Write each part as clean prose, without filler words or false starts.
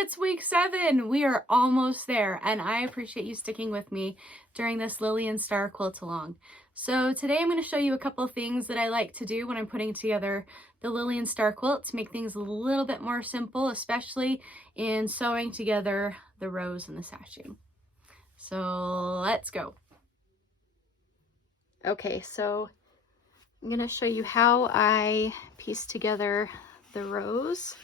It's week 7. We are almost there, and I appreciate you sticking with me during this Lilian Star quilt along. So today I'm going to show you a couple of things that I like to do when I'm putting together the Lilian Star quilt to make things a little bit more simple, especially in sewing together the rows and the sashing. So let's go. Okay, so I'm going to show you how I piece together the rows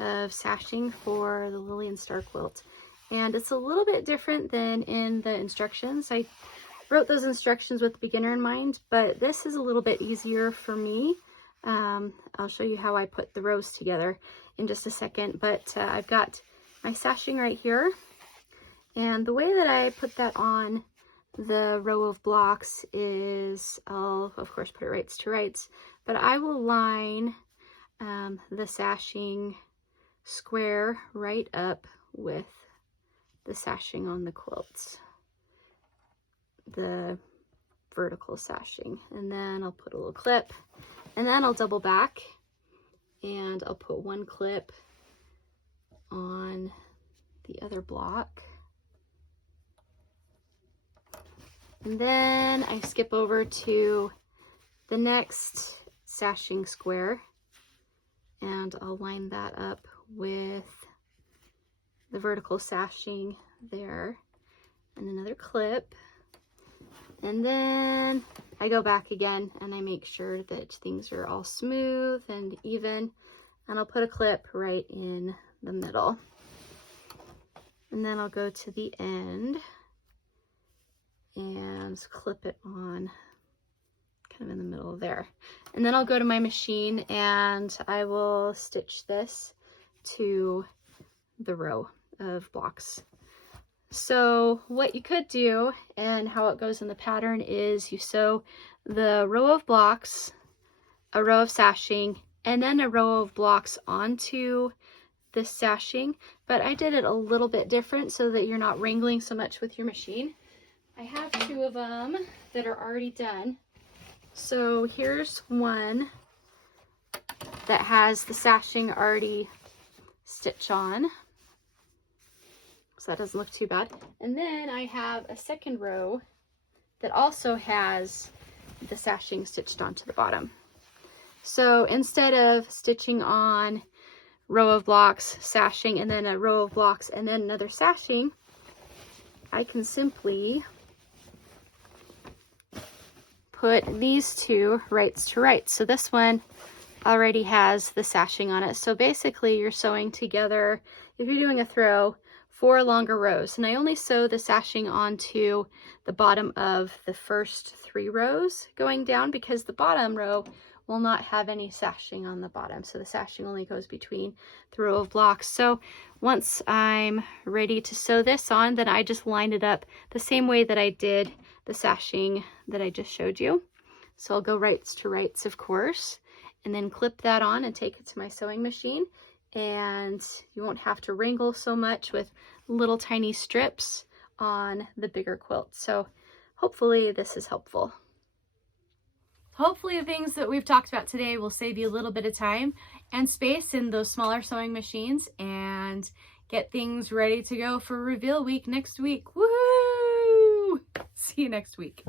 of sashing for the Lilian Star quilt. And it's a little bit different than in the instructions. I wrote those instructions with the beginner in mind, but this is a little bit easier for me. I'll show you how I put the rows together in just a second, but I've got my sashing right here. And the way that I put that on the row of blocks is I'll, of course, put it rights to rights, but I will line the sashing square right up with the sashing on the quilts, the vertical sashing. And then I'll put a little clip, and then I'll double back and I'll put one clip on the other block. And then I skip over to the next sashing square and I'll line that up with the vertical sashing there and another clip. And then I go back again and I make sure that things are all smooth and even, and I'll put a clip right in the middle. And then I'll go to the end and clip it on kind of in the middle there. And then I'll go to my machine and I will stitch this to the row of blocks. So what you could do and how it goes in the pattern is you sew the row of blocks, a row of sashing, and then a row of blocks onto this sashing, but I did it a little bit different so that you're not wrangling so much with your machine. I have 2 of them that are already done. So here's one that has the sashing already stitched on. So that doesn't look too bad. And then I have a second row that also has the sashing stitched onto the bottom. So instead of stitching on row of blocks, sashing, and then a row of blocks, and then another sashing, I can simply put these 2 rights to rights. So this one already has the sashing on it. So basically you're sewing together, if you're doing a throw, 4 longer rows. And I only sew the sashing onto the bottom of the first 3 rows going down because the bottom row will not have any sashing on the bottom. So the sashing only goes between the row of blocks. So once I'm ready to sew this on, then I just line it up the same way that I did the sashing that I just showed you. So I'll go rights to rights, of course, and then clip that on and take it to my sewing machine. And you won't have to wrangle so much with little tiny strips on the bigger quilt. So hopefully this is helpful. Hopefully the things that we've talked about today will save you a little bit of time and space in those smaller sewing machines and get things ready to go for reveal week next week. Woohoo! See you next week.